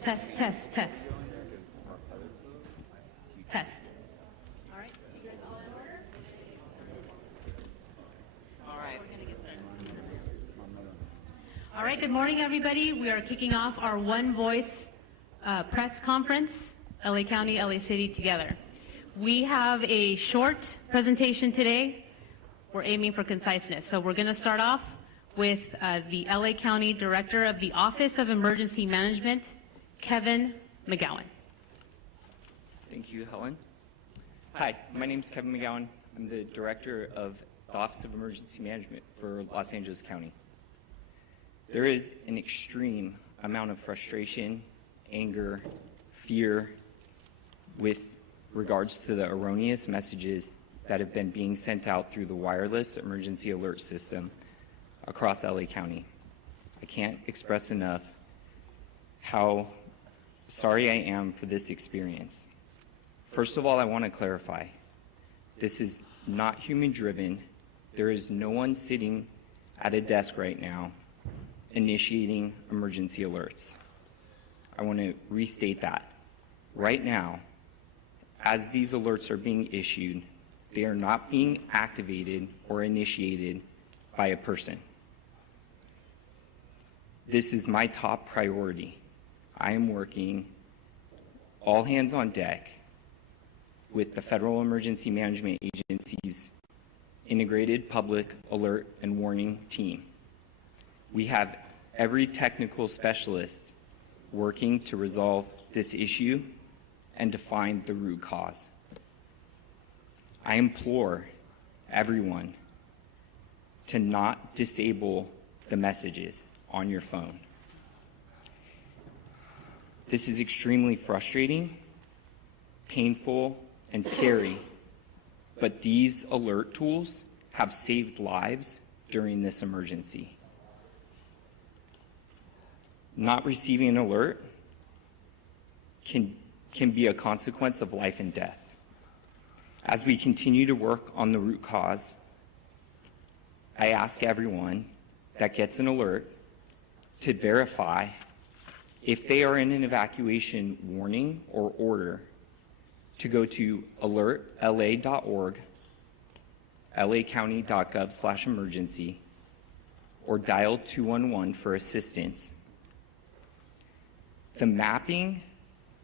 Test, test, test. Test. All right, speakers all in order? All right. All right, good morning, everybody. We are kicking off our One Voice press conference, LA County, LA City together. We have a short presentation today. We're aiming for conciseness. So we're going to start off with the LA County Director of the Office of Emergency Management, Kevin McGowan. Thank you, Helen. Hi, my name is Kevin McGowan. I'm the Director of the Office of Emergency Management for Los Angeles County. There is an extreme amount of frustration, anger, fear with regards to the erroneous messages that have been being sent out through the wireless emergency alert system across LA County. I can't express enough how sorry I am for this experience. First of all, I want to clarify, this is not human-driven. There is no one sitting at a desk right now initiating emergency alerts. I want to restate that. Right now, as these alerts are being issued, they are not being activated or initiated by a person. This is my top priority. I am working all hands on deck with the Federal Emergency Management Agency's Integrated Public Alert and Warning Team. We have every technical specialist working to resolve this issue and to find the root cause. I implore everyone to not disable the messages on your phone. This is extremely frustrating, painful, and scary, but these alert tools have saved lives during this emergency. Not receiving an alert can be a consequence of life and death. As we continue to work on the root cause, I ask everyone that gets an alert to verify if they are in an evacuation warning or order to go to alertla.org, lacounty.gov/emergency, or dial 211 for assistance. The mapping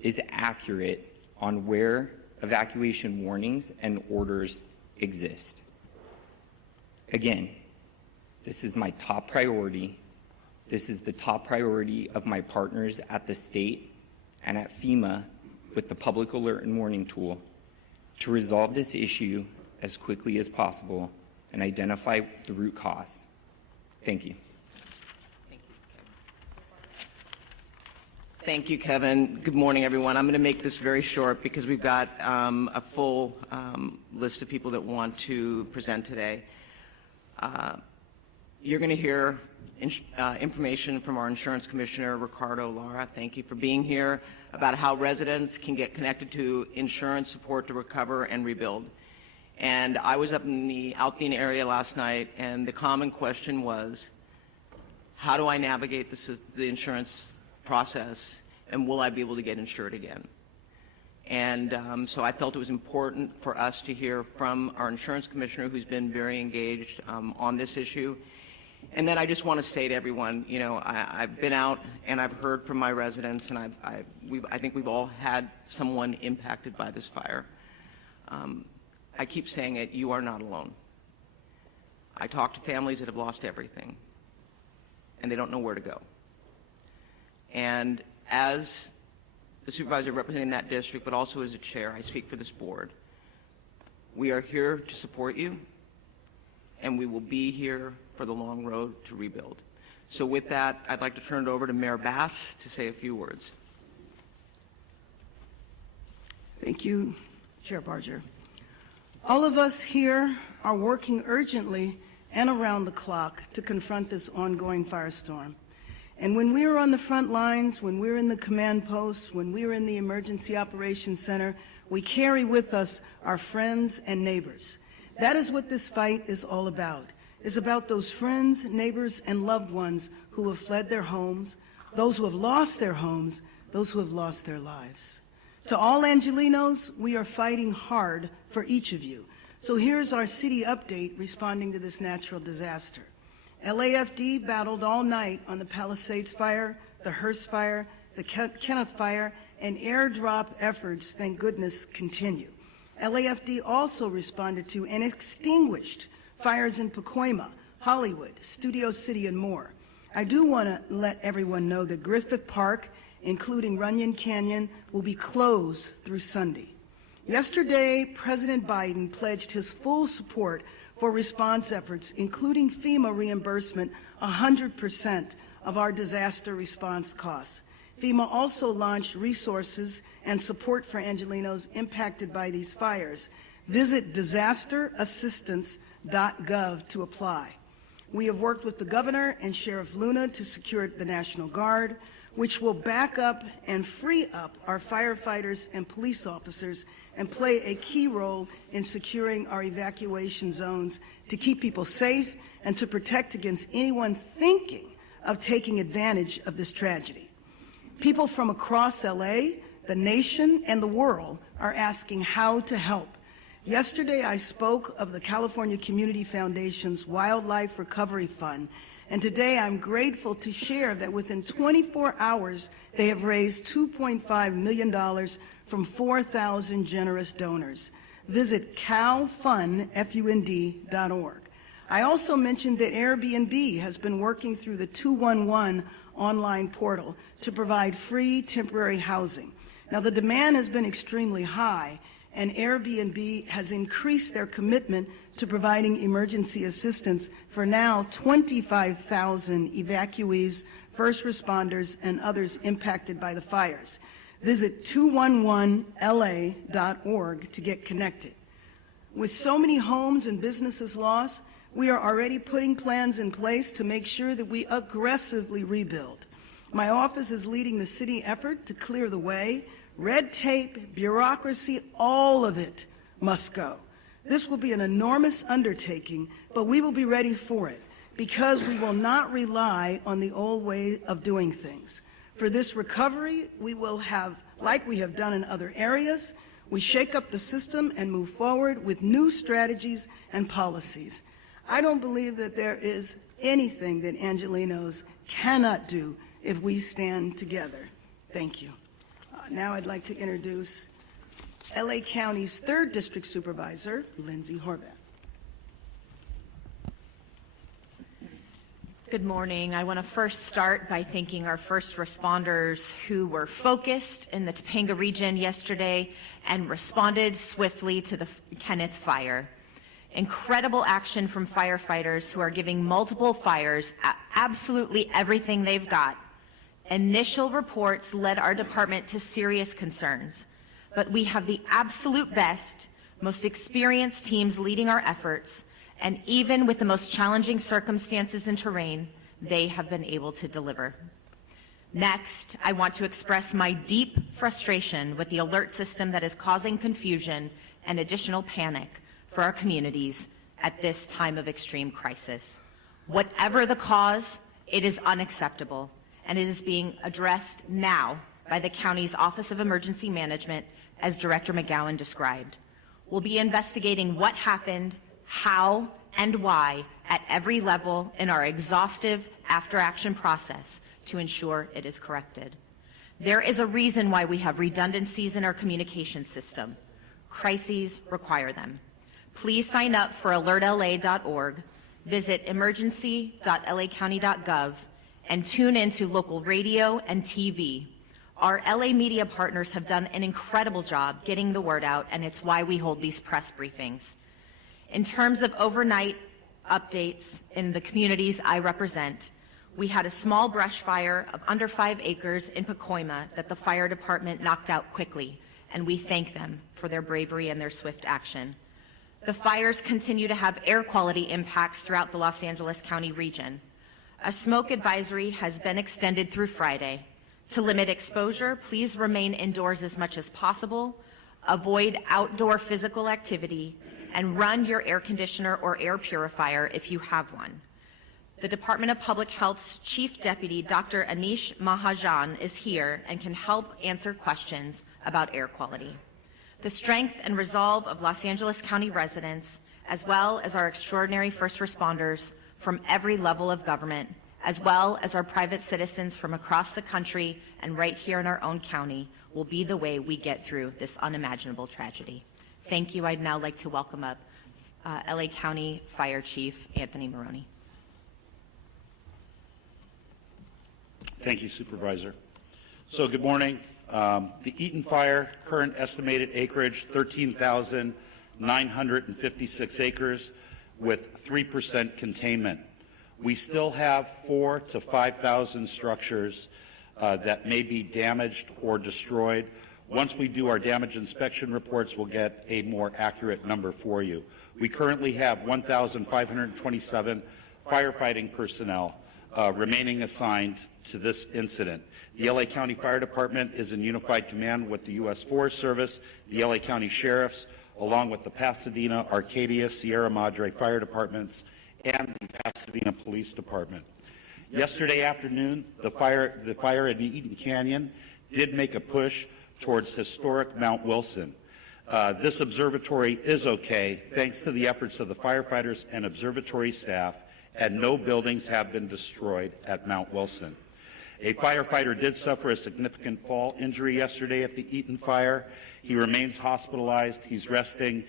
is accurate on where evacuation warnings and orders exist. Again, this is my top priority. This is the top priority of my partners at the state and at FEMA with the Public Alert and Warning Tool to resolve this issue as quickly as possible and identify the root cause. Thank you. Thank you, Kevin. Good morning, everyone. I'm going to make this very short because we've got a full list of people that want to present today. You're going to hear information from our Insurance Commissioner, Ricardo Lara. Thank you for being here, about how residents can get connected to insurance support to recover and rebuild. And I was up in the Alpine area last night, and the common question was, how do I navigate the insurance process, and will I be able to get insured again? And so I felt it was important for us to hear from our Insurance Commissioner, who's been very engaged on this issue. And then I just want to say to everyone, you know, I've been out and I've heard from my residents, and I think we've all had someone impacted by this fire. I keep saying it, you are not alone. I talk to families that have lost everything, and they don't know where to go. And as the supervisor representing that district, but also as a chair, I speak for this board. We are here to support you, and we will be here for the long road to rebuild. So with that, I'd like to turn it over to Mayor Bass to say a few words. Thank you, Chair Barger. All of us here are working urgently and around the clock to confront this ongoing firestorm. And when we are on the front lines, when we're in the command posts, when we're in the Emergency Operations Center, we carry with us our friends and neighbors. That is what this fight is all about. It's about those friends, neighbors, and loved ones who have fled their homes, those who have lost their homes, those who have lost their lives. To all Angelenos, we are fighting hard for each of you. So here's our city update responding to this natural disaster. LAFD battled all night on the Palisades fire, the Hearst fire, the Kenneth fire, and airdrop efforts, thank goodness, continue. LAFD also responded to and extinguished fires in Pacoima, Hollywood, Studio City, and more. I do want to let everyone know that Griffith Park, including Runyon Canyon, will be closed through Sunday. Yesterday, President Biden pledged his full support for response efforts, including FEMA reimbursement 100% of our disaster response costs. FEMA also launched resources and support for Angelenos impacted by these fires. Visit disasterassistance.gov to apply. We have worked with the governor and Sheriff Luna to secure the National Guard, which will back up and free up our firefighters and police officers and play a key role in securing our evacuation zones to keep people safe and to protect against anyone thinking of taking advantage of this tragedy. People from across LA, the nation, and the world are asking how to help. Yesterday, I spoke of the California Community Foundation's Wildlife Recovery Fund, and today I'm grateful to share that within 24 hours, they have raised $2.5 million from 4,000 generous donors. Visit calfund.org. I also mentioned that Airbnb has been working through the 211 online portal to provide free temporary housing. Now, the demand has been extremely high, and Airbnb has increased their commitment to providing emergency assistance for now 25,000 evacuees, first responders, and others impacted by the fires. Visit 211la.org to get connected. With so many homes and businesses lost, we are already putting plans in place to make sure that we aggressively rebuild. My office is leading the city effort to clear the way. Red tape, bureaucracy, all of it must go. This will be an enormous undertaking, but we will be ready for it because we will not rely on the old way of doing things. For this recovery, we will have, like we have done in other areas, we shake up the system and move forward with new strategies and policies. I don't believe that there is anything that Angelenos cannot do if we stand together. Thank you. Now I'd like to introduce LA County's 3rd District Supervisor, Lindsay Horvath. Good morning. I want to first start by thanking our first responders who were focused in the Topanga region yesterday and responded swiftly to the Kenneth fire. Incredible action from firefighters who are giving multiple fires absolutely everything they've got. Initial reports led our department to serious concerns, but we have the absolute best, most experienced teams leading our efforts, and even with the most challenging circumstances and terrain, they have been able to deliver. Next, I want to express my deep frustration with the alert system that is causing confusion and additional panic for our communities at this time of extreme crisis. Whatever the cause, it is unacceptable, and it is being addressed now by the county's Office of Emergency Management, as Director McGowan described. We'll be investigating what happened, how, and why at every level in our exhaustive after-action process to ensure it is corrected. There is a reason why we have redundancies in our communication system. Crises require them. Please sign up for alertla.org, visit emergency.lacounty.gov, and tune into local radio and TV. Our LA media partners have done an incredible job getting the word out, and it's why we hold these press briefings. In terms of overnight updates in the communities I represent, we had a small brush fire of under 5 acres in Pacoima that the fire department knocked out quickly, and we thank them for their bravery and their swift action. The fires continue to have air quality impacts throughout the Los Angeles County region. A smoke advisory has been extended through Friday. To limit exposure, please remain indoors as much as possible, avoid outdoor physical activity, and run your air conditioner or air purifier if you have one. The Department of Public Health's Chief Deputy, Dr. Anish Mahajan, is here and can help answer questions about air quality. The strength and resolve of Los Angeles County residents, as well as our extraordinary first responders from every level of government, as well as our private citizens from across the country and right here in our own county, will be the way we get through this unimaginable tragedy. Thank you. I'd now like to welcome up LA County Fire Chief Anthony Maroney. Thank you, Supervisor. So good morning. The Eaton Fire, current estimated acreage, 13,956 acres with 3% containment. We still have 4,000 to 5,000 structures that may be damaged or destroyed. Once we do our damage inspection reports, we'll get a more accurate number for you. We currently have 1,527 firefighting personnel remaining assigned to this incident. The LA County Fire Department is in unified command with the U.S. Forest Service, the LA County Sheriffs, along with the Pasadena, Arcadia, Sierra Madre Fire Departments, and the Pasadena Police Department. Yesterday afternoon, the fire in the Eaton Canyon did make a push towards historic Mount Wilson. This observatory is okay thanks to the efforts of the firefighters and observatory staff, and no buildings have been destroyed at Mount Wilson. A firefighter did suffer a significant fall injury yesterday at the Eaton fire. He remains hospitalized. He's resting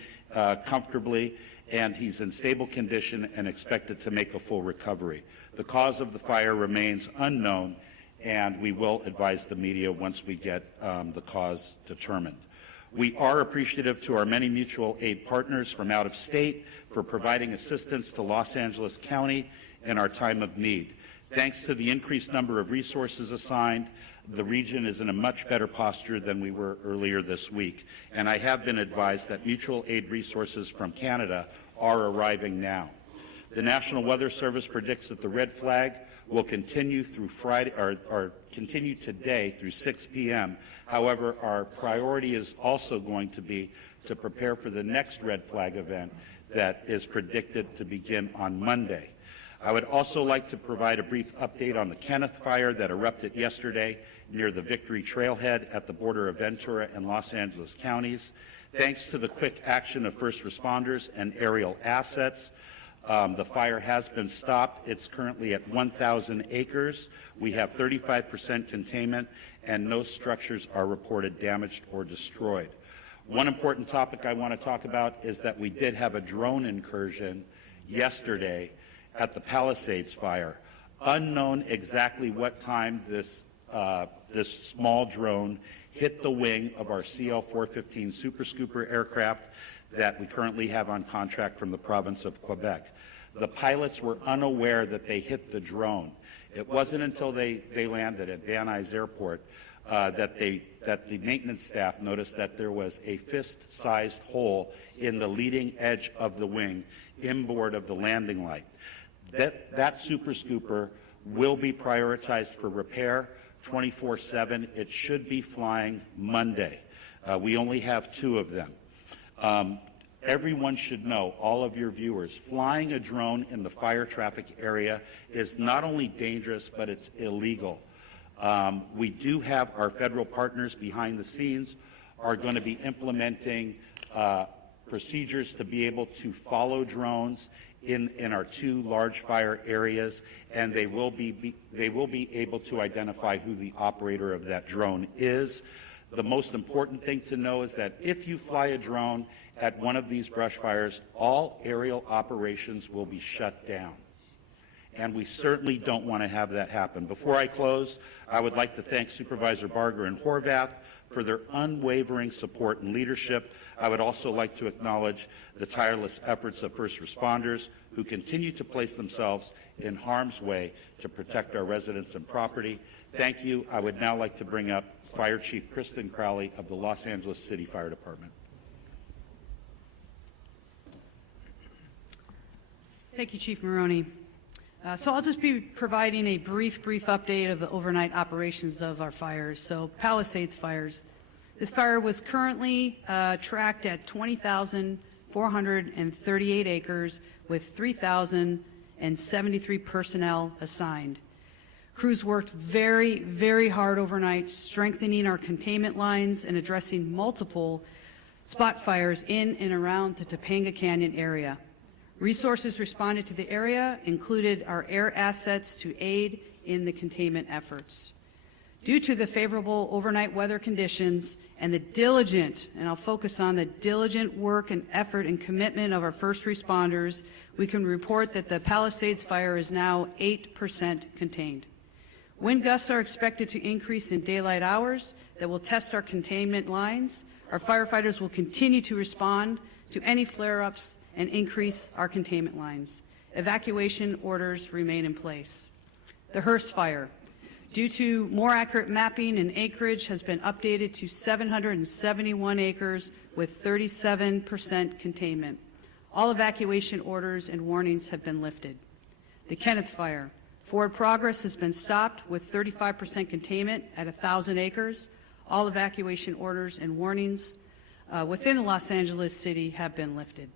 comfortably, and he's in stable condition and expected to make a full recovery. The cause of the fire remains unknown, and we will advise the media once we get the cause determined. We are appreciative to our many mutual aid partners from out of state for providing assistance to Los Angeles County in our time of need. Thanks to the increased number of resources assigned, the region is in a much better posture than we were earlier this week. And I have been advised that mutual aid resources from Canada are arriving now. The National Weather Service predicts that the red flag will continue through Friday, or continue today through 6 p.m. However, our priority is also going to be to prepare for the next red flag event that is predicted to begin on Monday. I would also like to provide a brief update on the Kenneth fire that erupted yesterday near the Victory Trailhead at the border of Ventura and Los Angeles counties. Thanks to the quick action of first responders and aerial assets, the fire has been stopped. It's currently at 1,000 acres. We have 35% containment, and no structures are reported damaged or destroyed. One important topic I want to talk about is that we did have a drone incursion yesterday at the Palisades fire. Unknown exactly what time this small drone hit the wing of our CL-415 Super Scooper aircraft that we currently have on contract from the province of Quebec. The pilots were unaware that they hit the drone. It wasn't until they landed at Van Nuys Airport that the maintenance staff noticed that there was a fist-sized hole in the leading edge of the wing inboard of the landing light. That Super Scooper will be prioritized for repair 24/7. It should be flying Monday. We only have 2 of them. Everyone should know, all of your viewers, flying a drone in the fire traffic area is not only dangerous, but it's illegal. We do have our federal partners behind the scenes are going to be implementing procedures to be able to follow drones in our 2 large fire areas, and they will be able to identify who the operator of that drone is. The most important thing to know is that if you fly a drone at one of these brush fires, all aerial operations will be shut down. And we certainly don't want to have that happen. Before I close, I would like to thank Supervisor Barger and Horvath for their unwavering support and leadership. I would also like to acknowledge the tireless efforts of first responders who continue to place themselves in harm's way to protect our residents and property. Thank you. I would now like to bring up Fire Chief Kristen Crowley of the Los Angeles City Fire Department. Thank you, Chief Maroney. So I'll just be providing a brief update of the overnight operations of our fires. So Palisades fires. This fire was currently tracked at 20,438 acres with 3,000 and 73 personnel assigned. Crews worked very, very hard overnight, strengthening our containment lines and addressing multiple spot fires in and around the Topanga Canyon area. Resources responded to the area included our air assets to aid in the containment efforts. Due to the favorable overnight weather conditions and the diligent, and I'll focus on the diligent work and effort and commitment of our first responders, we can report that the Palisades fire is now 8% contained. Wind gusts are expected to increase in daylight hours that will test our containment lines. Our firefighters will continue to respond to any flare-ups and increase our containment lines. Evacuation orders remain in place. The Hearst fire, due to more accurate mapping and acreage, has been updated to 771 acres with 37% containment. All evacuation orders and warnings have been lifted. The Kenneth fire, forward progress has been stopped with 35% containment at 1,000 acres. All evacuation orders and warnings within Los Angeles City have been lifted.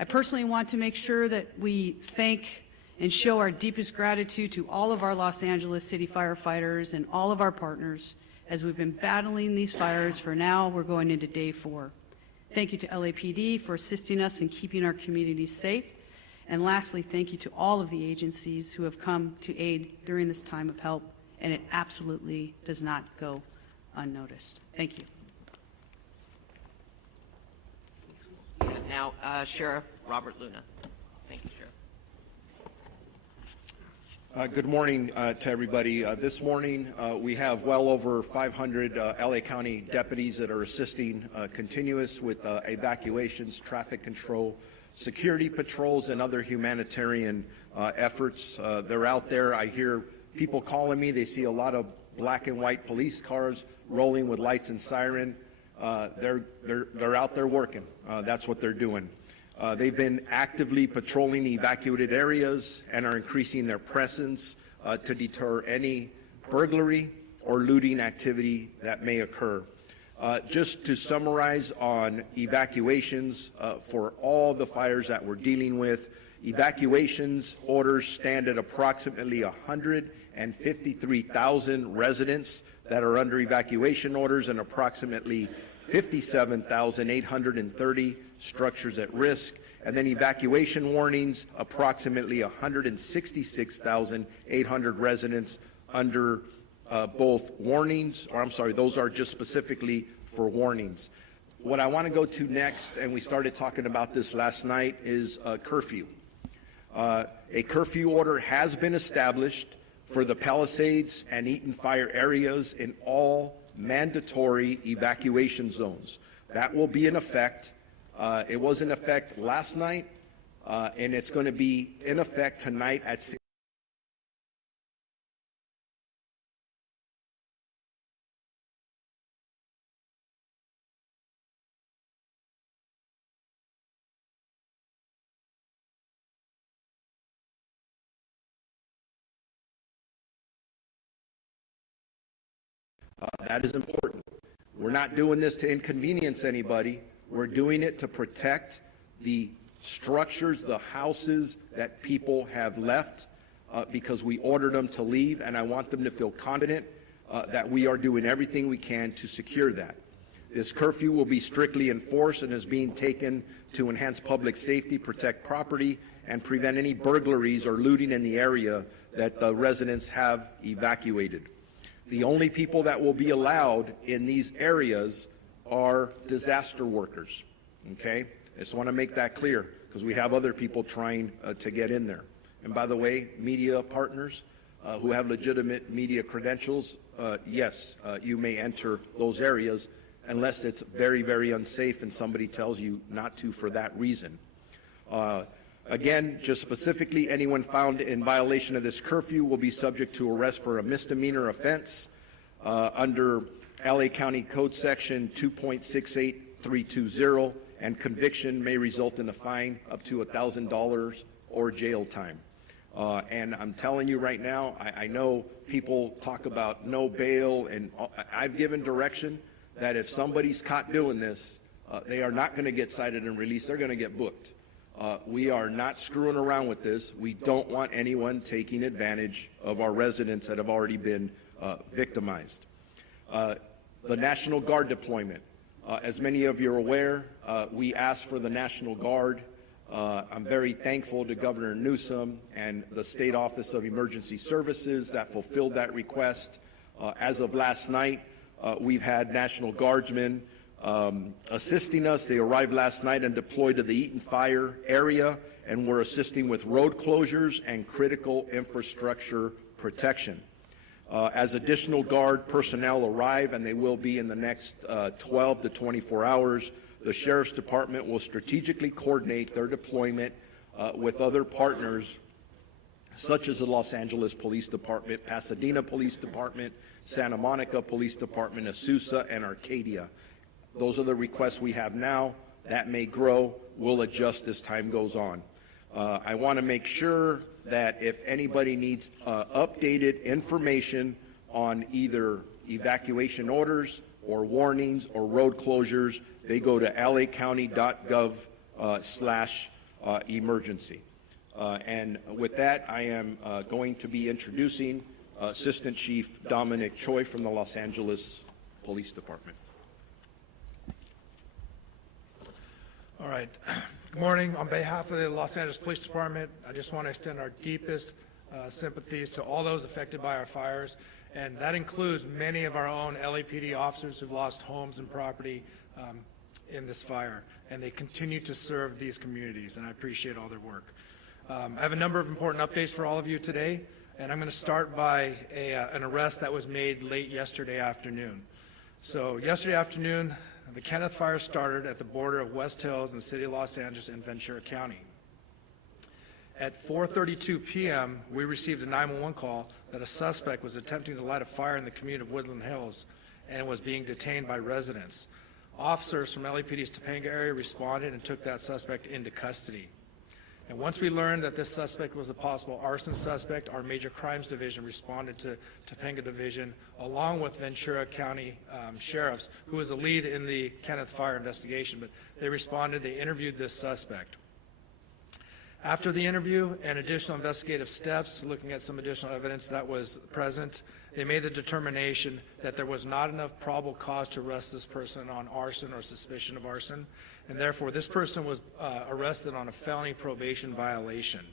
I personally want to make sure that we thank and show our deepest gratitude to all of our Los Angeles City firefighters and all of our partners as we've been battling these fires for now. We're going into day 4. Thank you to LAPD for assisting us in keeping our communities safe. And lastly, thank you to all of the agencies who have come to aid during this time of help, and it absolutely does not go unnoticed. Thank you. Now, Sheriff Robert Luna. Thank you, Sheriff. Good morning to everybody. This morning we have well over 500 LA County deputies that are assisting continuous with evacuations, traffic control, security patrols, and other humanitarian efforts. They're out there. I hear people calling me. They see a lot of black and white police cars rolling with lights and siren. They're out there working. That's what they're doing. They've been actively patrolling evacuated areas and are increasing their presence to deter any burglary or looting activity that may occur. Just to summarize on evacuations for all the fires that we're dealing with, evacuations orders stand at approximately 153,000 residents that are under evacuation orders and approximately 57,830 structures at risk, and then evacuation warnings, approximately 166,800 residents under both warnings, or I'm sorry, those are just specifically for warnings. What I want to go to next, and we started talking about this last night, is curfew. A curfew order has been established for the Palisades and Eaton fire areas in all mandatory evacuation zones. That will be in effect. It was in effect last night, and it's going to be in effect tonight at 6. That is important. We're not doing this to inconvenience anybody. We're doing it to protect the structures, the houses that people have left because we ordered them to leave, and I want them to feel confident that we are doing everything we can to secure that. This curfew will be strictly enforced and is being taken to enhance public safety, protect property, and prevent any burglaries or looting in the area that the residents have evacuated. The only people that will be allowed in these areas are disaster workers, okay? I just want to make that clear because we have other people trying to get in there. And by the way, media partners who have legitimate media credentials, yes, you may enter those areas unless it's very, very unsafe and somebody tells you not to for that reason. Again, just specifically, anyone found in violation of this curfew will be subject to arrest for a misdemeanor offense under LA County Code Section 2.68320, and conviction may result in a fine up to $1,000 or jail time. And I'm telling you right now, I know people talk about no bail, and I've given direction that if somebody's caught doing this, they are not going to get cited and released. They're going to get booked. We are not screwing around with this. We don't want anyone taking advantage of our residents that have already been victimized. The National Guard deployment. As many of you are aware, we asked for the National Guard. I'm very thankful to Governor Newsom and the State Office of Emergency Services that fulfilled that request. As of last night, we've had National Guardsmen assisting us. They arrived last night and deployed to the Eaton Fire area, and we're assisting with road closures and critical infrastructure protection. As additional Guard personnel arrive, and they will be in the next 12 to 24 hours, the Sheriff's Department will strategically coordinate their deployment with other partners such as the Los Angeles Police Department, Pasadena Police Department, Santa Monica Police Department, Azusa, and Arcadia. Those are the requests we have now. That may grow. We'll adjust as time goes on. I want to make sure that if anybody needs updated information on either evacuation orders or warnings or road closures, they go to lacounty.gov/emergency. And with that, I am going to be introducing Assistant Chief Dominic Choi from the Los Angeles Police Department. All right. Good morning. On behalf of the Los Angeles Police Department, I just want to extend our deepest sympathies to all those affected by our fires, and that includes many of our own LAPD officers who've lost homes and property in this fire, and they continue to serve these communities, and I appreciate all their work. I have a number of important updates for all of you today, and I'm going to start by an arrest that was made late yesterday afternoon. So yesterday afternoon, the Kenneth Fire started at the border of West Hills and the city of Los Angeles and Ventura County. At 4:32 p.m., we received a 911 call that a suspect was attempting to light a fire in the community of Woodland Hills and was being detained by residents. Officers from LAPD's Topanga area responded and took that suspect into custody. And once we learned that this suspect was a possible arson suspect, our Major Crimes Division responded to Topanga Division along with Ventura County sheriffs, who was a lead in the Kenneth Fire investigation. But they responded, they interviewed this suspect. After the interview and additional investigative steps, looking at some additional evidence that was present, they made the determination that there was not enough probable cause to arrest this person on arson or suspicion of arson, and therefore this person was arrested on a felony probation violation.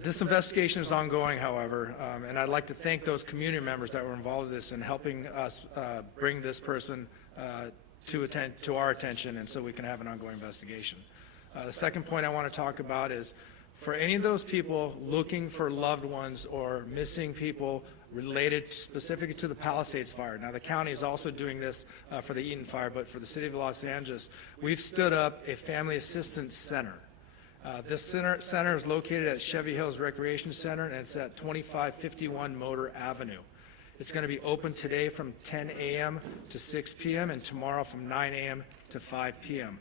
This investigation is ongoing, however, and I'd like to thank those community members that were involved in this in helping us bring this person to our attention, and so we can have an ongoing investigation. The second point I want to talk about is for any of those people looking for loved ones or missing people related specifically to the Palisades fire. Now, the county is also doing this for the Eaton fire, but for the city of Los Angeles, we've stood up a family assistance center. This center is located at Chevy Hills Recreation Center, and it's at 2551 Motor Avenue. It's going to be open today from 10 a.m. to 6 p.m. and tomorrow from 9 a.m. to 5 p.m.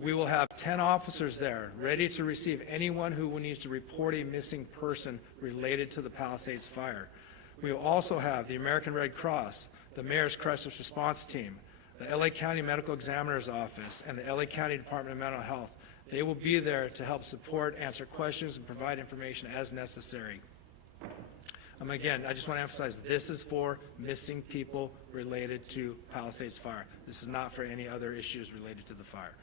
We will have 10 officers there ready to receive anyone who needs to report a missing person related to the Palisades fire. We will also have the American Red Cross, the Mayor's Crisis Response Team, the LA County Medical Examiner's Office, and the LA County Department of Mental Health. They will be there to help support, answer questions, and provide information as necessary. Again, I just want to emphasize this is for missing people related to Palisades fire. This is not for any other issues related to the fire.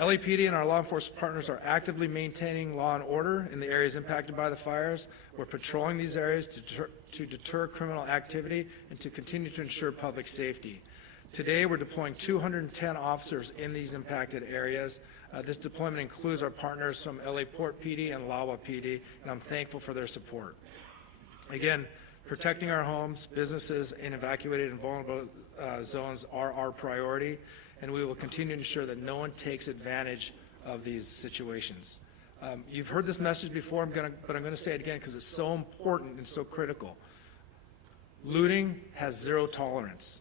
LAPD and our law enforcement partners are actively maintaining law and order in the areas impacted by the fires. We're patrolling these areas to deter criminal activity and to continue to ensure public safety. Today, we're deploying 210 officers in these impacted areas. This deployment includes our partners from LA Port PD and LAWA PD, and I'm thankful for their support. Again, protecting our homes, businesses, and evacuated and vulnerable zones are our priority, and we will continue to ensure that no one takes advantage of these situations. You've heard this message before, but I'm going to say it again because it's so important and so critical. Looting has zero tolerance.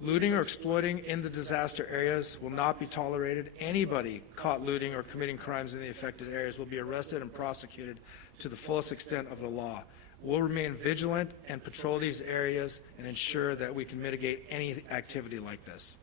Looting or exploiting in the disaster areas will not be tolerated. Anybody caught looting or committing crimes in the affected areas will be arrested and prosecuted to the fullest extent of the law. We'll remain vigilant and patrol these areas and ensure that we can mitigate any activity like this.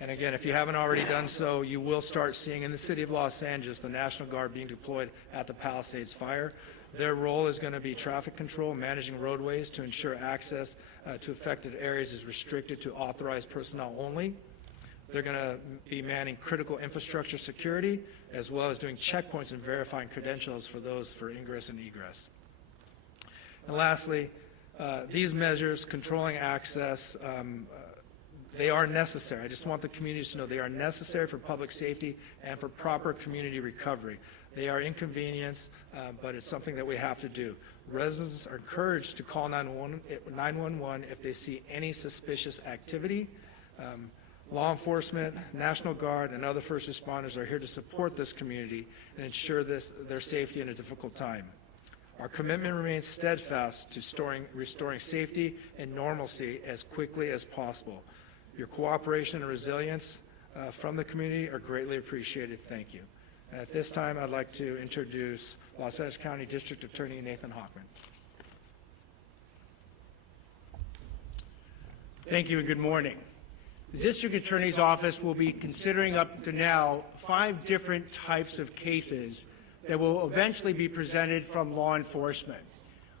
And again, if you haven't already done so, you will start seeing in the city of Los Angeles the National Guard being deployed at the Palisades fire. Their role is going to be traffic control, managing roadways to ensure access to affected areas is restricted to authorized personnel only. They're going to be manning critical infrastructure security, as well as doing checkpoints and verifying credentials for those for ingress and egress. And lastly, these measures controlling access, they are necessary. I just want the communities to know they are necessary for public safety and for proper community recovery. They are inconvenience, but it's something that we have to do. Residents are encouraged to call 911 if they see any suspicious activity. Law enforcement, National Guard, and other first responders are here to support this community and ensure their safety in a difficult time. Our commitment remains steadfast to restoring safety and normalcy as quickly as possible. Your cooperation and resilience from the community are greatly appreciated. Thank you. And at this time, I'd like to introduce Los Angeles County District Attorney Nathan Hochman. Thank you and good morning. The District Attorney's Office will be considering up to now 5 different types of cases that will eventually be presented from law enforcement.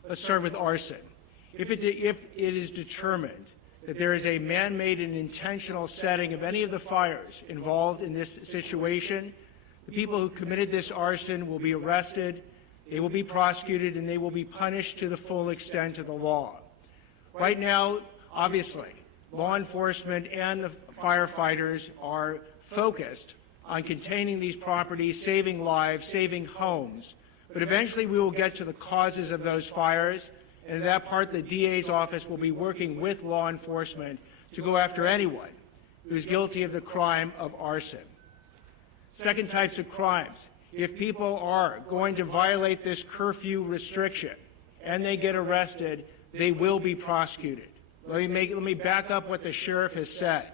Let's start with arson. If it is determined that there is a man-made and intentional setting of any of the fires involved in this situation, the people who committed this arson will be arrested, they will be prosecuted, and they will be punished to the full extent of the law. Right now, obviously, law enforcement and the firefighters are focused on containing these properties, saving lives, saving homes. But eventually we will get to the causes of those fires, and in that part the DA's office will be working with law enforcement to go after anyone who is guilty of the crime of arson. Second types of crimes. If people are going to violate this curfew restriction and they get arrested, they will be prosecuted. Let me back up what the sheriff has said.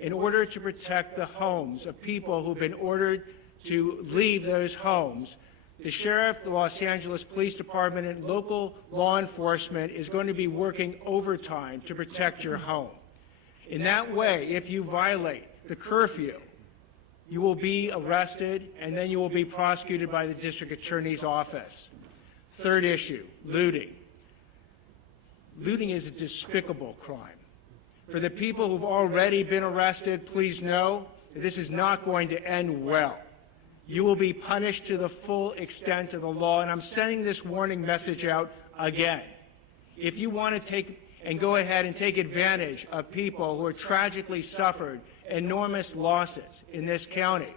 In order to protect the homes of people who've been ordered to leave those homes, the sheriff, the Los Angeles Police Department, and local law enforcement is going to be working overtime to protect your home. In that way, if you violate the curfew, you will be arrested and then you will be prosecuted by the district attorney's office. Third issue, looting. Looting is a despicable crime. For the people who've already been arrested, please know that this is not going to end well. You will be punished to the full extent of the law, and I'm sending this warning message out again. If you want to go ahead and take advantage of people who have tragically suffered enormous losses in this county,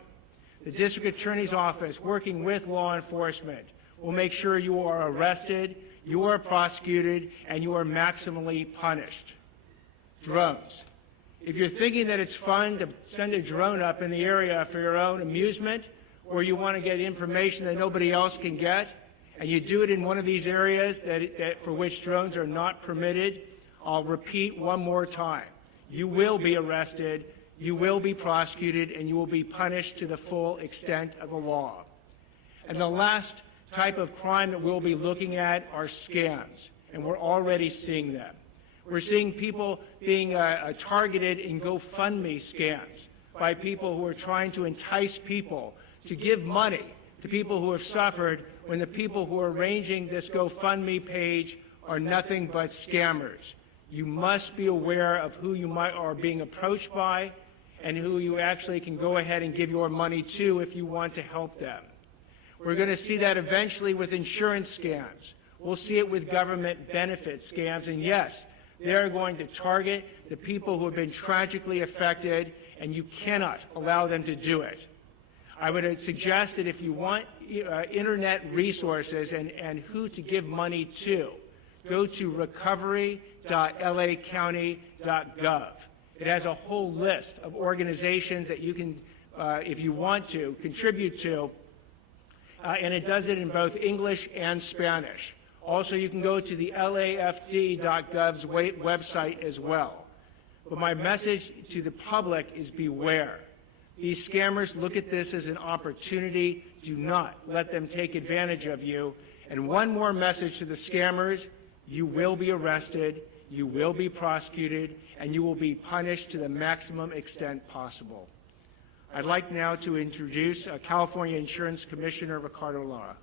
the district attorney's office, working with law enforcement, will make sure you are arrested, you are prosecuted, and you are maximally punished. Drones. If you're thinking that it's fun to send a drone up in the area for your own amusement, or you want to get information that nobody else can get, and you do it in one of these areas for which drones are not permitted, I'll repeat one more time. You will be arrested, you will be prosecuted, and you will be punished to the full extent of the law. And the last type of crime that we'll be looking at are scams, and we're already seeing them. We're seeing people being targeted in GoFundMe scams by people who are trying to entice people to give money to people who have suffered when the people who are arranging this GoFundMe page are nothing but scammers. You must be aware of who you are being approached by and who you actually can go ahead and give your money to if you want to help them. We're going to see that eventually with insurance scams. We'll see it with government benefit scams, and yes, they're going to target the people who have been tragically affected, and you cannot allow them to do it. I would suggest that if you want internet resources and who to give money to, go to recovery.lacounty.gov. It has a whole list of organizations that you can, if you want to, contribute to, and it does it in both English and Spanish. Also, you can go to the LAFD.gov's website as well. But my message to the public is beware. These scammers look at this as an opportunity Do not let them take advantage of you. And one more message to the scammers: you will be arrested, you will be prosecuted, and you will be punished to the maximum extent possible. I'd like now to introduce California Insurance Commissioner Ricardo Lara.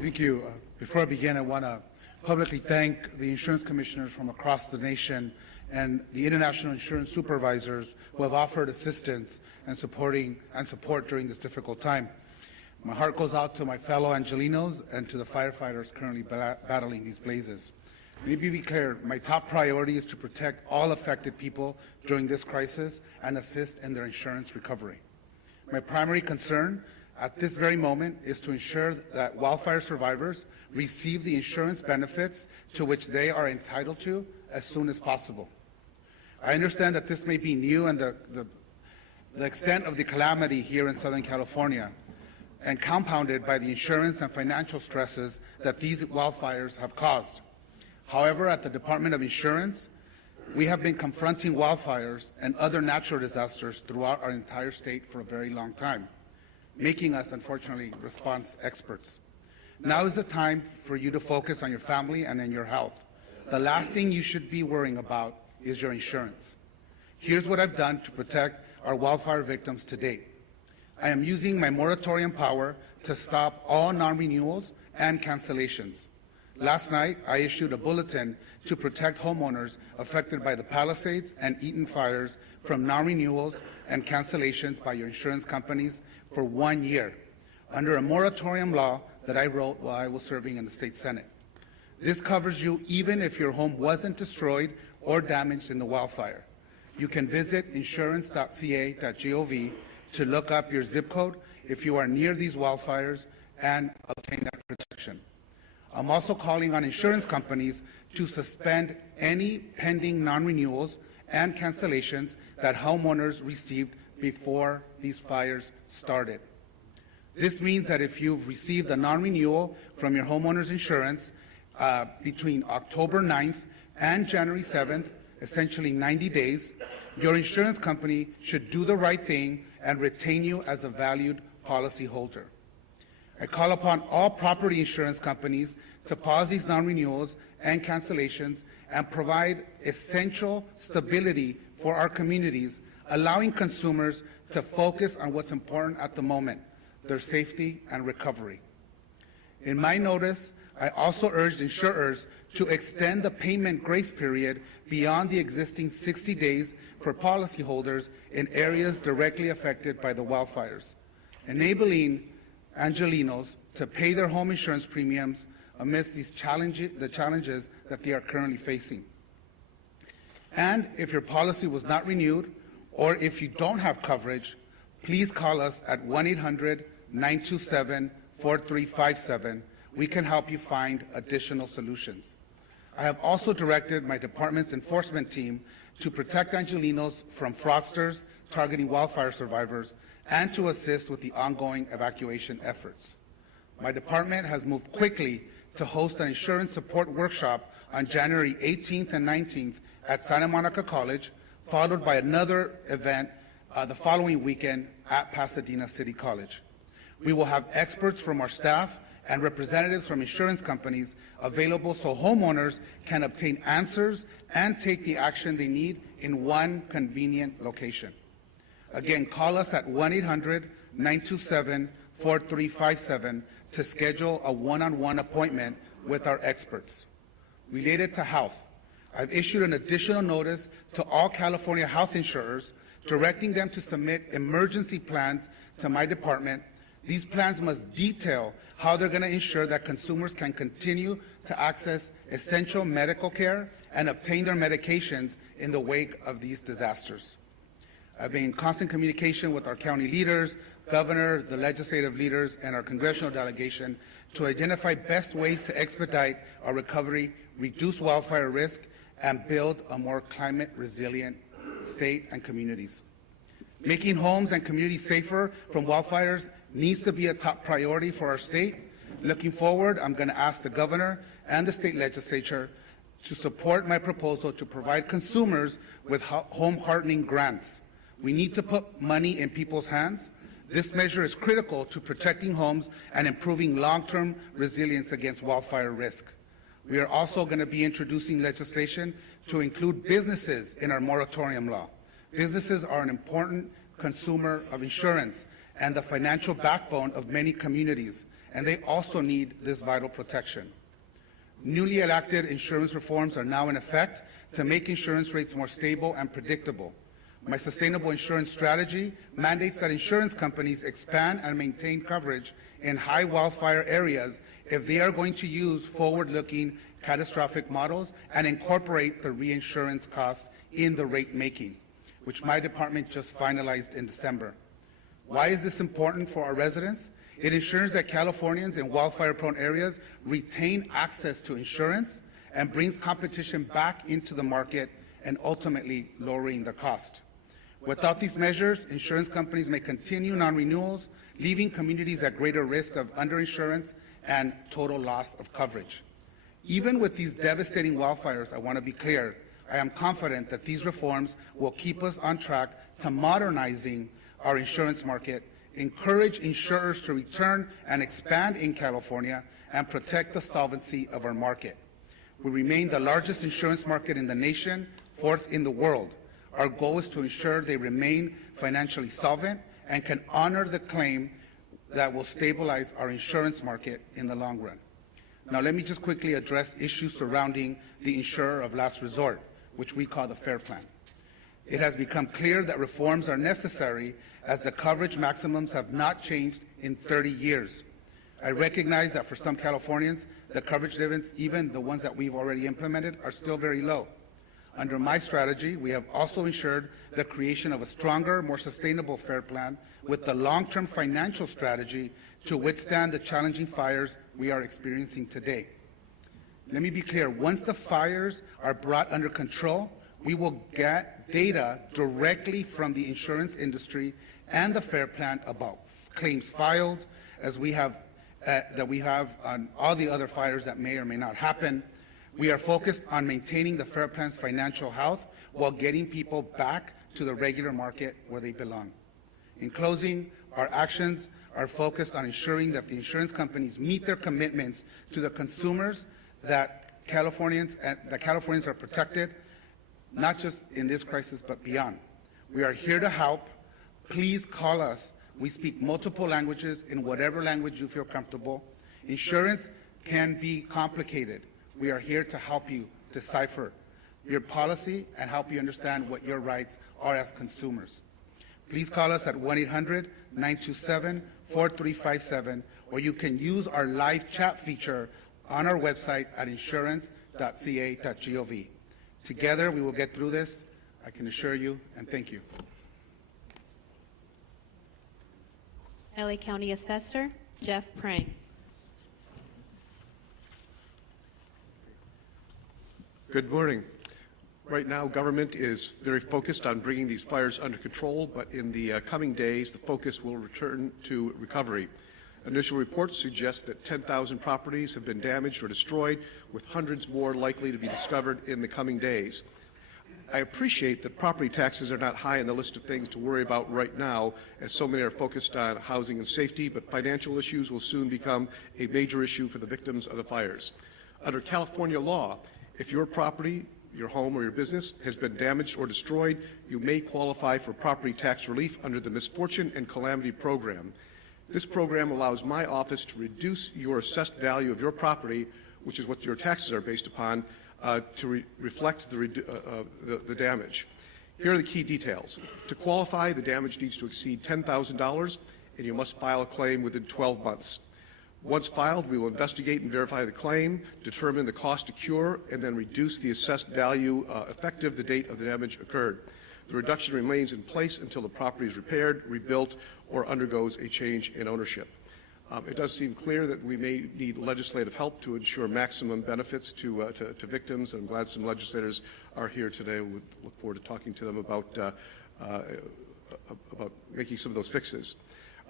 Thank you. Before I begin, I want to publicly thank the insurance commissioners from across the nation and the international insurance supervisors who have offered assistance and support during this difficult time. My heart goes out to my fellow Angelinos and to the firefighters currently battling these blazes. Let me be clear, my top priority is to protect all affected people during this crisis and assist in their insurance recovery. My primary concern at this very moment is to ensure that wildfire survivors receive the insurance benefits to which they are entitled to as soon as possible. I understand that this may be new and the extent of the calamity here in Southern California, and compounded by the insurance and financial stresses that these wildfires have caused. However, at the Department of Insurance, we have been confronting wildfires and other natural disasters throughout our entire state for a very long time, making us, unfortunately, response experts. Now is the time for you to focus on your family and on your health. The last thing you should be worrying about is your insurance. Here's what I've done to protect our wildfire victims to date. I am using my moratorium power to stop all non-renewals and cancellations. Last night, I issued a bulletin to protect homeowners affected by the Palisades and Eaton fires from non-renewals and cancellations by your insurance companies for 1 year, under a moratorium law that I wrote while I was serving in the state Senate. This covers you even if your home wasn't destroyed or damaged in the wildfire. You can visit insurance.ca.gov to look up your zip code if you are near these wildfires and obtain that protection. I'm also calling on insurance companies to suspend any pending non-renewals and cancellations that homeowners received before these fires started. This means that if you've received a non-renewal from your homeowner's insurance between October 9th and January 7th, essentially 90 days, your insurance company should do the right thing and retain you as a valued policyholder. I call upon all property insurance companies to pause these non-renewals and cancellations and provide essential stability for our communities, allowing consumers to focus on what's important at the moment, their safety and recovery. In my notice, I also urged insurers to extend the payment grace period beyond the existing 60 days for policyholders in areas directly affected by the wildfires, enabling Angelinos to pay their home insurance premiums amidst the challenges that they are currently facing. And if your policy was not renewed, or if you don't have coverage, please call us at 1-800-927-4357. We can help you find additional solutions. I have also directed my department's enforcement team to protect Angelinos from fraudsters targeting wildfire survivors and to assist with the ongoing evacuation efforts. My department has moved quickly to host an insurance support workshop on January 18th and 19th at Santa Monica College, followed by another event the following weekend at Pasadena City College. We will have experts from our staff and representatives from insurance companies available so homeowners can obtain answers and take the action they need in one convenient location. Again, call us at 1-800-927-4357 to schedule a one-on-one appointment with our experts. Related to health, I've issued an additional notice to all California health insurers directing them to submit emergency plans to my department. These plans must detail how they're going to ensure that consumers can continue to access essential medical care and obtain their medications in the wake of these disasters. I've been in constant communication with our county leaders, governor, the legislative leaders, and our congressional delegation to identify best ways to expedite our recovery, reduce wildfire risk, and build a more climate-resilient state and communities. Making homes and communities safer from wildfires needs to be a top priority for our state. Looking forward, I'm going to ask the governor and the state legislature to support my proposal to provide consumers with home hardening grants. We need to put money in people's hands. This measure is critical to protecting homes and improving long-term resilience against wildfire risk. We are also going to be introducing legislation to include businesses in our moratorium law. Businesses are an important consumer of insurance and the financial backbone of many communities, and they also need this vital protection. Newly enacted insurance reforms are now in effect to make insurance rates more stable and predictable. My sustainable insurance strategy mandates that insurance companies expand and maintain coverage in high wildfire areas if they are going to use forward-looking catastrophic models and incorporate the reinsurance cost in the rate making, which my department just finalized in December. Why is this important for our residents? It ensures that Californians in wildfire-prone areas retain access to insurance and brings competition back into the market and ultimately lowering the cost. Without these measures, insurance companies may continue non-renewals, leaving communities at greater risk of underinsurance and total loss of coverage. Even with these devastating wildfires, I want to be clear, I am confident that these reforms will keep us on track to modernizing our insurance market, encourage insurers to return and expand in California, and protect the solvency of our market. We remain the largest insurance market in the nation, fourth in the world. Our goal is to ensure they remain financially solvent and can honor the claim that will stabilize our insurance market in the long run. Now, let me just quickly address issues surrounding the insurer of last resort, which we call the FAIR Plan. It has become clear that reforms are necessary as the coverage maximums have not changed in 30 years. I recognize that for some Californians, the coverage limits, even the ones that we've already implemented, are still very low. Under my strategy, we have also ensured the creation of a stronger, more sustainable FAIR Plan with the long-term financial strategy to withstand the challenging fires we are experiencing today. Let me be clear, once the fires are brought under control, we will get data directly from the insurance industry and the FAIR Plan about claims filed, as we have on all the other fires that may or may not happen. We are focused on maintaining the FAIR Plan's financial health while getting people back to the regular market where they belong. In closing, our actions are focused on ensuring that the insurance companies meet their commitments to the consumers, that Californians are protected, not just in this crisis, but beyond. We are here to help. Please call us. We speak multiple languages in whatever language you feel comfortable. Insurance can be complicated. We are here to help you decipher your policy and help you understand what your rights are as consumers. Please call us at 1-800-927-4357, or you can use our live chat feature on our website at insurance.ca.gov. Together, we will get through this, I can assure you, and thank you. LA County Assessor Jeff Prang. Good morning. Right now, government is very focused on bringing these fires under control, but in the coming days, the focus will return to recovery. Initial reports suggest that 10,000 properties have been damaged or destroyed, with hundreds more likely to be discovered in the coming days. I appreciate that property taxes are not high on the list of things to worry about right now, as so many are focused on housing and safety, but financial issues will soon become a major issue for the victims of the fires. Under California law, if your property, your home or your business has been damaged or destroyed, you may qualify for property tax relief under the Misfortune and Calamity Program. This program allows my office to reduce your assessed value of your property, which is what your taxes are based upon, to reflect the damage. Here are the key details. To qualify, the damage needs to exceed $10,000, and you must file a claim within 12 months. Once filed, we will investigate and verify the claim, determine the cost to cure, and then reduce the assessed value effective the date of the damage occurred. The reduction remains in place until the property is repaired, rebuilt, or undergoes a change in ownership. It does seem clear that we may need legislative help to ensure maximum benefits to victims, and I'm glad some legislators are here today. We look forward to talking to them about making some of those fixes.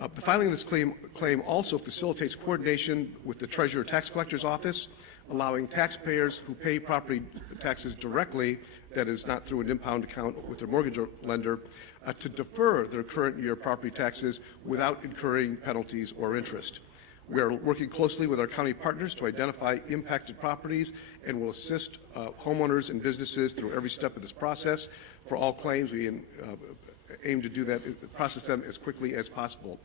The filing of this claim also facilitates coordination with the Treasurer Tax Collector's Office, allowing taxpayers who pay property taxes directly, that is not through an impound account with their mortgage lender, to defer their current year property taxes without incurring penalties or interest. We are working closely with our county partners to identify impacted properties and will assist homeowners and businesses through every step of this process. For all claims, we aim to do that, process them as quickly as possible.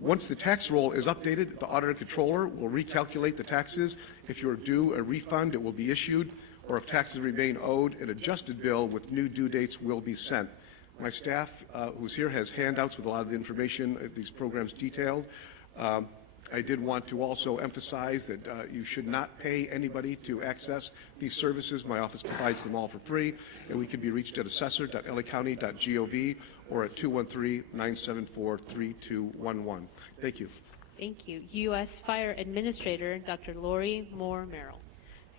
Once the tax roll is updated, the auditor controller will recalculate the taxes. If you're due a refund, it will be issued, or if taxes remain owed, an adjusted bill with new due dates will be sent. My staff, who's here, has handouts with a lot of the information, these programs detailed. I did want to also emphasize that you should not pay anybody to access these services. My office provides them all for free, and we can be reached at assessor.lacounty.gov or at 213-974-3211. Thank you. Thank you. U.S. Fire Administrator Dr. Lori Moore Merrill.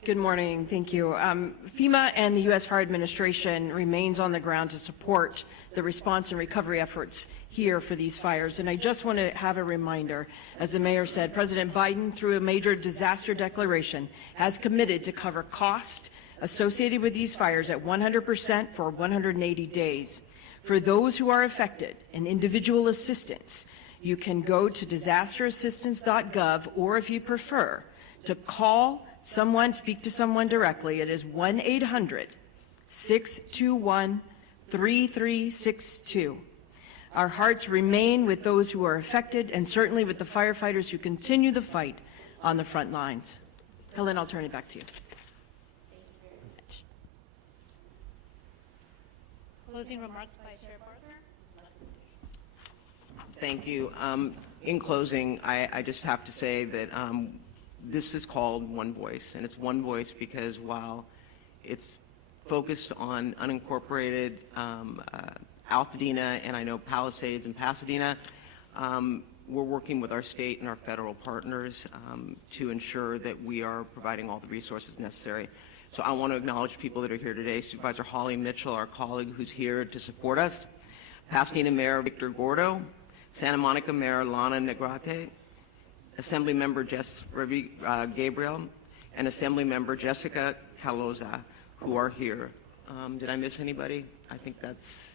Good morning. Thank you. FEMA and the U.S. Fire Administration remains on the ground to support the response and recovery efforts here for these fires. And I just want to have a reminder, as the mayor said, President Biden, through a major disaster declaration, has committed to cover cost associated with these fires at 100% for 180 days. For those who are affected and individual assistance, you can go to disasterassistance.gov, or if you prefer, to call someone, speak to someone directly. It is 1-800-621-3362. Our hearts remain with those who are affected, and certainly with the firefighters who continue the fight on the front lines. Helen, I'll turn it back to you. Thank you very much. Closing remarks by Sheriff Barker. Thank you. In closing, I just have to say that this is called One Voice, and it's One Voice because while it's focused on unincorporated Altadena and I know Palisades and Pasadena, we're working with our state and our federal partners to ensure that we are providing all the resources necessary. So I want to acknowledge people that are here today. Supervisor Holly Mitchell, our colleague who's here to support us, Pasadena Mayor Victor Gordo, Santa Monica Mayor Lana Negrete, Assembly Member Jess Gabriel, and Assembly Member Jessica Caloza, who are here. Did I miss anybody? I think that's...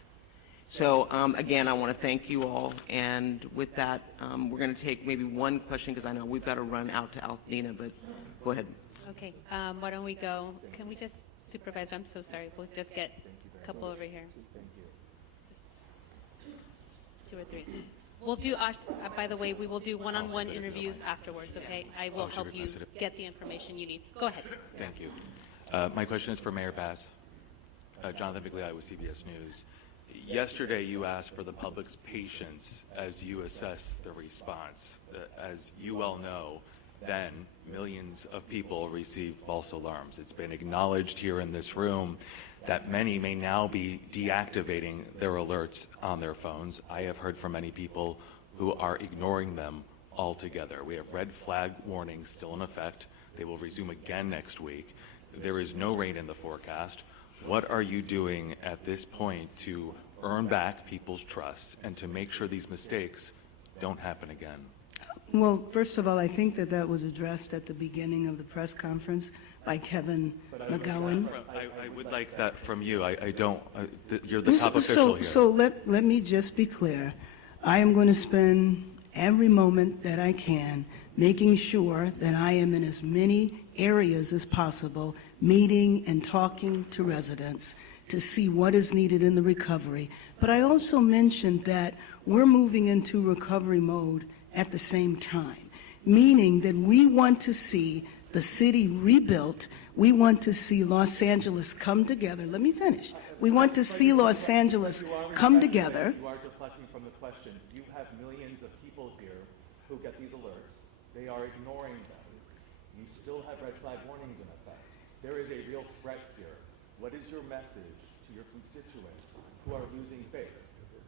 So again, I want to thank you all, and with that, we're going to take maybe one question because I know we've got to run out to Altadena, but go ahead. Okay, why don't we go? Can we just, Supervisor, I'm so sorry, we'll just get a couple over here. Just 2 or 3. We'll do, by the way, we will do one-on-one interviews afterwards, okay? I will help you get the information you need. Go ahead. Thank you. My question is for Mayor Bass. Jonathan Bigliotti with CBS News. Yesterday, you asked for the public's patience as you assess the response. As you well know, then millions of people receive false alarms. It's been acknowledged here in this room that many may now be deactivating their alerts on their phones. I have heard from many people who are ignoring them altogether. We have red flag warnings still in effect. They will resume again next week. There is no rain in the forecast. What are you doing at this point to earn back people's trust and to make sure these mistakes don't happen again? Well, first of all, I think that was addressed at the beginning of the press conference by Kevin McGowan. I would like that from you. I don't, you're the top official here. So let me just be clear. I am going to spend every moment that I can making sure that I am in as many areas as possible, meeting and talking to residents to see what is needed in the recovery. But I also mentioned that we're moving into recovery mode at the same time, meaning that we want to see the city rebuilt. We want to see Los Angeles come together. Let me finish. We want to see Los Angeles come together. You are deflecting from the question. You have millions of people here who get these alerts. They are ignoring them. You still have red flag warnings in effect. There is a real threat here. What is your message to your constituents who are losing faith?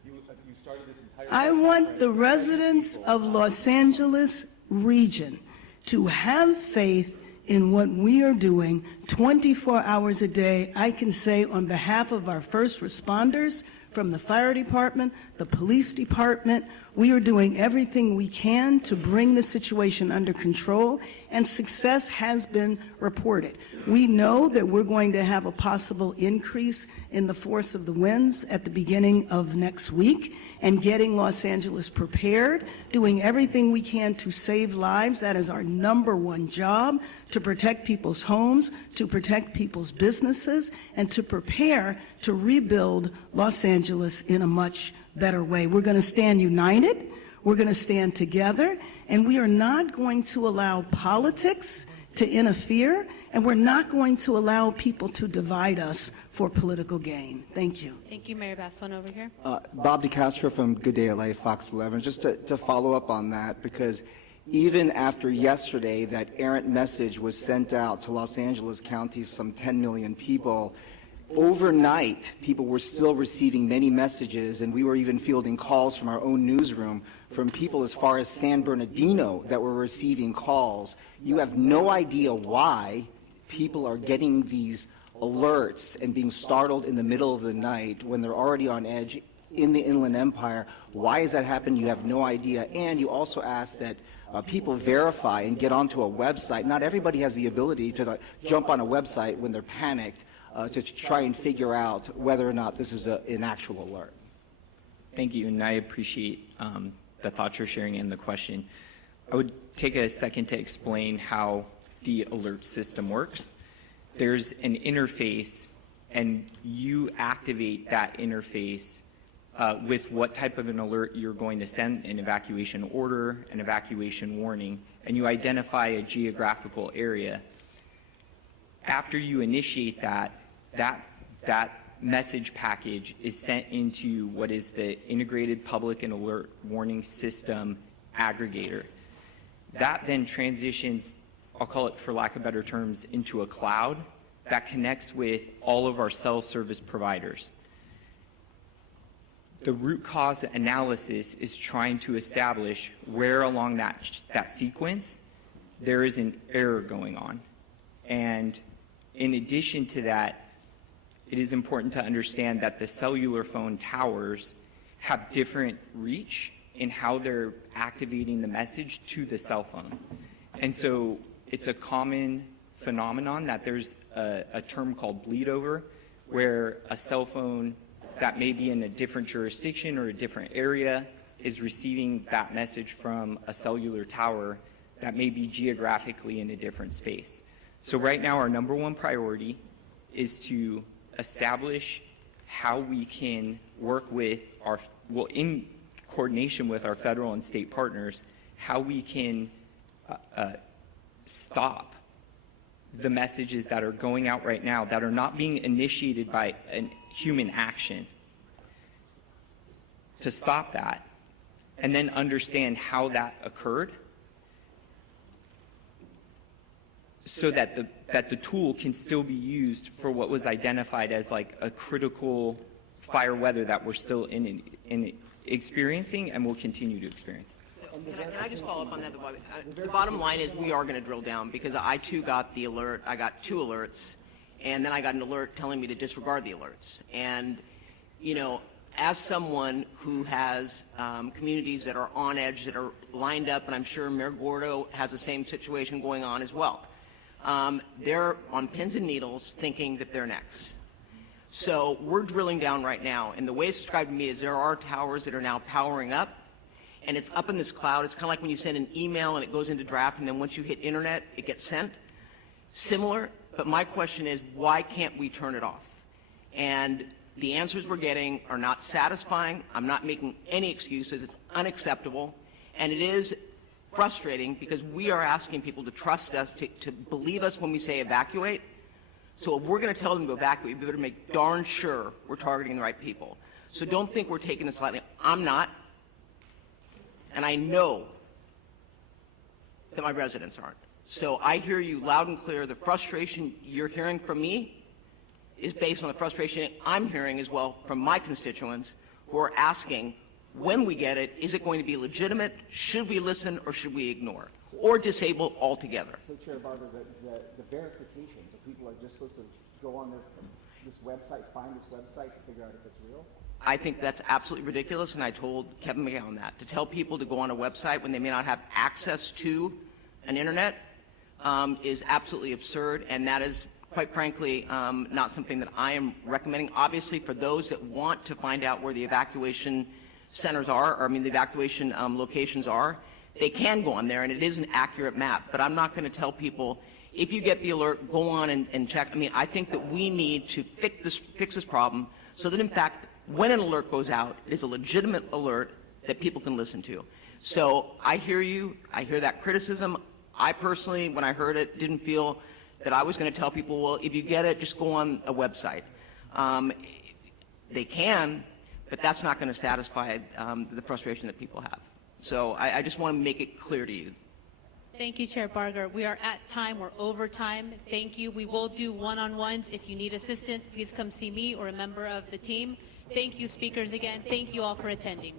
You started this entire... I want the residents of Los Angeles region to have faith in what we are doing 24 hours a day. I can say on behalf of our first responders from the fire department, the police department, We are doing everything we can to bring the situation under control, and success has been reported. We know that we're going to have a possible increase in the force of the winds at the beginning of next week, and getting Los Angeles prepared, doing everything we can to save lives. That is our number one job, to protect people's homes, to protect people's businesses, and to prepare to rebuild Los Angeles in a much better way. We're going to stand united, we're going to stand together, and we are not going to allow politics to interfere, and we're not going to allow people to divide us for political gain. Thank you. Thank you, Mayor Bass. One over here. Bob DeCastro from Good Day LA, Fox 11. Just to follow up on that, because even after yesterday that errant message was sent out to Los Angeles County, some 10 million people, overnight, people were still receiving many messages, and we were even fielding calls from our own newsroom from people as far as San Bernardino that were receiving calls. You have no idea why people are getting these alerts and being startled in the middle of the night when they're already on edge in the Inland Empire. Why has that happened? You have no idea. And you also ask that people verify and get onto a website. Not everybody has the ability to jump on a website when they're panicked to try and figure out whether or not this is an actual alert. Thank you, and I appreciate the thoughts you're sharing and the question. I would take a second to explain how the alert system works. There's an interface, and you activate that interface with what type of an alert you're going to send, an evacuation order, an evacuation warning, and you identify a geographical area. After you initiate that message package is sent into what is the Integrated Public and Alert Warning System aggregator. That then transitions, I'll call it for lack of better terms, into a cloud that connects with all of our cell service providers. The root cause analysis is trying to establish where along that sequence there is an error going on. And in addition to that, it is important to understand that the cellular phone towers have different reach in how they're activating the message to the cell phone. And so it's a common phenomenon that there's a term called bleed over, where a cell phone that may be in a different jurisdiction or a different area is receiving that message from a cellular tower that may be geographically in a different space. So right now our number one priority is to establish how we can work with our, well, in coordination with our federal and state partners, how we can stop the messages that are going out right now that are not being initiated by a human action, to stop that, and then understand how that occurred, so that the tool can still be used for what was identified as like a critical fire weather that we're still in experiencing and will continue to experience. Can I just follow up on that? The bottom line is we are going to drill down, because I too got the alert. I got 2 alerts, and then I got an alert telling me to disregard the alerts. And, you know, as someone who has communities that are on edge, that are lined up, and I'm sure Mayor Gordo has the same situation going on as well, they're on pins and needles thinking that they're next. So we're drilling down right now, and the way it's described to me is there are towers that are now powering up, and it's up in this cloud. It's kind of like when you send an email and it goes into draft, and then once you hit internet, it gets sent. Similar, but my question is, why can't we turn it off? And the answers we're getting are not satisfying. I'm not making any excuses. It's unacceptable, and it is frustrating because we are asking people to trust us, to believe us when we say evacuate. So if we're going to tell them to evacuate, we better make darn sure we're targeting the right people. So don't think we're taking this lightly. I'm not. And I know that my residents aren't. So I hear you loud and clear. The frustration you're hearing from me is based on the frustration I'm hearing as well from my constituents who are asking, when we get it, is it going to be legitimate? Should we listen, or should we ignore, or disable altogether? So, Chair Barber, the verification, so people are just supposed to go on this website, find this website to figure out if it's real? I think that's absolutely ridiculous, and I told Kevin McGowan that. To tell people to go on a website when they may not have access to an internet is absolutely absurd, and that is, quite frankly, not something that I am recommending. Obviously, for those that want to find out where the evacuation centers are, or the evacuation locations are, they can go on there, and it is an accurate map. But I'm not going to tell people, if you get the alert, go on and check. I think that we need to fix this problem so that, in fact, when an alert goes out, it is a legitimate alert that people can listen to. So I hear you. I hear that criticism. I personally, when I heard it, didn't feel that I was going to tell people, well, if you get it, just go on a website. They can, but that's not going to satisfy the frustration that people have. So I just want to make it clear to you. Thank you, Chair Barger. We are at time. We're over time. Thank you. We will do one-on-ones. If you need assistance, please come see me or a member of the team. Thank you, speakers, again. Thank you all for attending.